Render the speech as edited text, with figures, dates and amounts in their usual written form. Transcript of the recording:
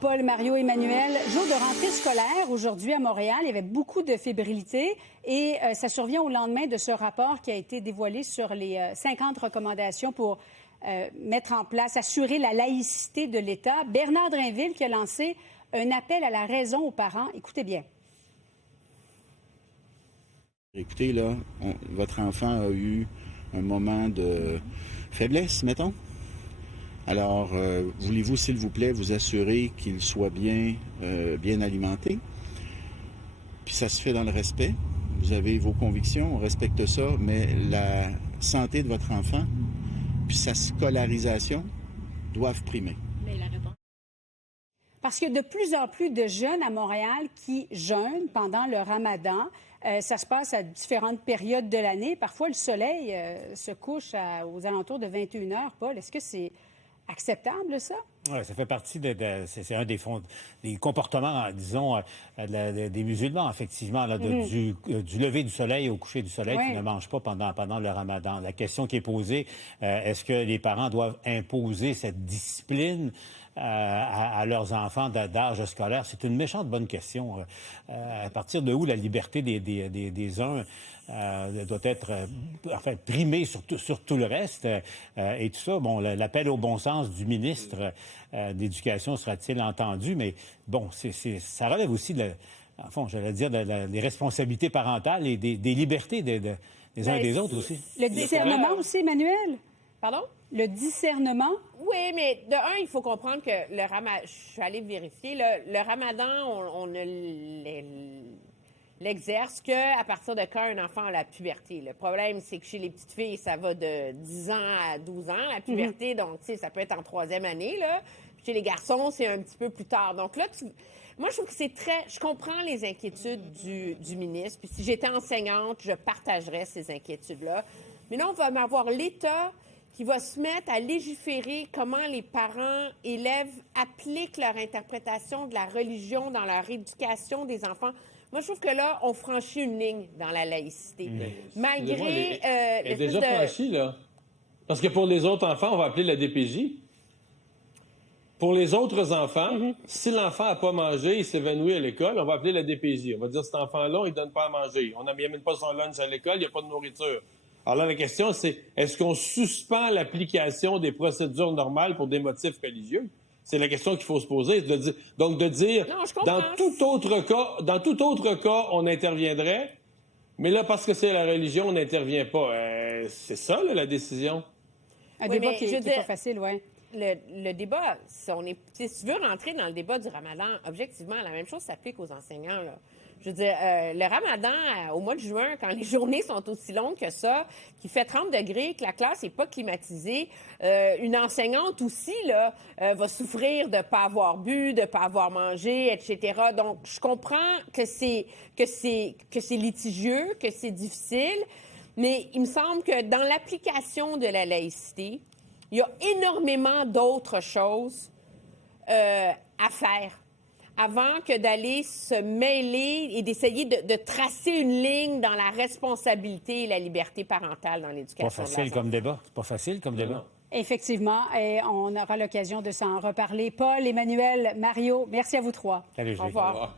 Paul, Mario, Emmanuel. Jour de rentrée scolaire aujourd'hui à Montréal. Il y avait beaucoup de fébrilité et ça survient au lendemain de ce rapport qui a été dévoilé sur les 50 recommandations pour mettre en place, assurer la laïcité de l'État. Bernard Drinville qui a lancé un appel à la raison aux parents. Écoutez bien. Écoutez, là, votre enfant a eu un moment de faiblesse, mettons. Alors, voulez-vous, s'il vous plaît, vous assurer qu'il soit bien alimenté? Puis ça se fait dans le respect. Vous avez vos convictions, on respecte ça, mais la santé de votre enfant puis sa scolarisation doivent primer. Mais la réponse... Parce qu'il y a de plus en plus de jeunes à Montréal qui jeûnent pendant le ramadan. Ça se passe à différentes périodes de l'année. Parfois, le soleil se couche aux alentours de 21 h. Paul, est-ce que c'est acceptable, ça? Oui, ça fait partie c'est un des comportements, disons, des musulmans, effectivement, là, du lever du soleil au coucher du soleil, qui ne mangent pas pendant le ramadan. La question qui est posée, est-ce que les parents doivent imposer cette discipline à leurs enfants d'âge scolaire? C'est une méchante bonne question. À partir de où la liberté des uns doit être primée sur tout le reste et tout ça. Bon, l'appel au bon sens du ministre de l'Éducation sera-t-il entendu? Mais bon, ça relève aussi, des responsabilités parentales et des libertés des uns et des autres aussi. Le discernement aussi, Emmanuel? Pardon? Le discernement? Oui, mais de un, il faut comprendre que le ramadan... Je suis allée vérifier, le ramadan, on ne l'exerce qu'à partir de quand un enfant a la puberté. Le problème, c'est que chez les petites filles, ça va de 10 ans à 12 ans, la puberté. Donc, tu sais, ça peut être en 3e année, là. Puis chez les garçons, c'est un petit peu plus tard. Donc là, moi, je trouve que c'est très... Je comprends les inquiétudes du ministre. Puis si j'étais enseignante, je partagerais ces inquiétudes-là. Mais là, on va avoir l'État qui va se mettre à légiférer comment les parents, élèves appliquent leur interprétation de la religion dans leur éducation des enfants. Moi, je trouve que là, on franchit une ligne dans la laïcité. Malgré... Elle est déjà franchie, là. Parce que pour les autres enfants, on va appeler la DPJ. Pour les autres enfants, si l'enfant n'a pas mangé, il s'évanouit à l'école, on va appeler la DPJ. On va dire, cet enfant-là, il ne donne pas à manger. On n'amène pas son lunch à l'école, il n'y a pas de nourriture. Alors là, la question, c'est, est-ce qu'on suspend l'application des procédures normales pour des motifs religieux? C'est la question qu'il faut se poser. Donc, de dire, non, dans tout autre cas, on interviendrait, mais là, parce que c'est la religion, on n'intervient pas. C'est ça, là, la décision. Un débat qui n'est pas facile, oui. Le débat, si tu veux rentrer dans le débat du ramadan, objectivement, la même chose s'applique aux enseignants, là. Je veux dire, le ramadan, au mois de juin, quand les journées sont aussi longues que ça, qui fait 30 degrés, que la classe n'est pas climatisée, une enseignante aussi, là, va souffrir de ne pas avoir bu, de ne pas avoir mangé, etc. Donc, je comprends que c'est litigieux, que c'est difficile, mais il me semble que dans l'application de la laïcité, il y a énormément d'autres choses à faire avant que d'aller se mêler et d'essayer de tracer une ligne dans la responsabilité et la liberté parentale dans l'éducation. Pas facile comme débat. C'est pas facile comme débat. Effectivement, et on aura l'occasion de s'en reparler. Paul, Emmanuel, Mario, merci à vous trois. Salut, Au revoir.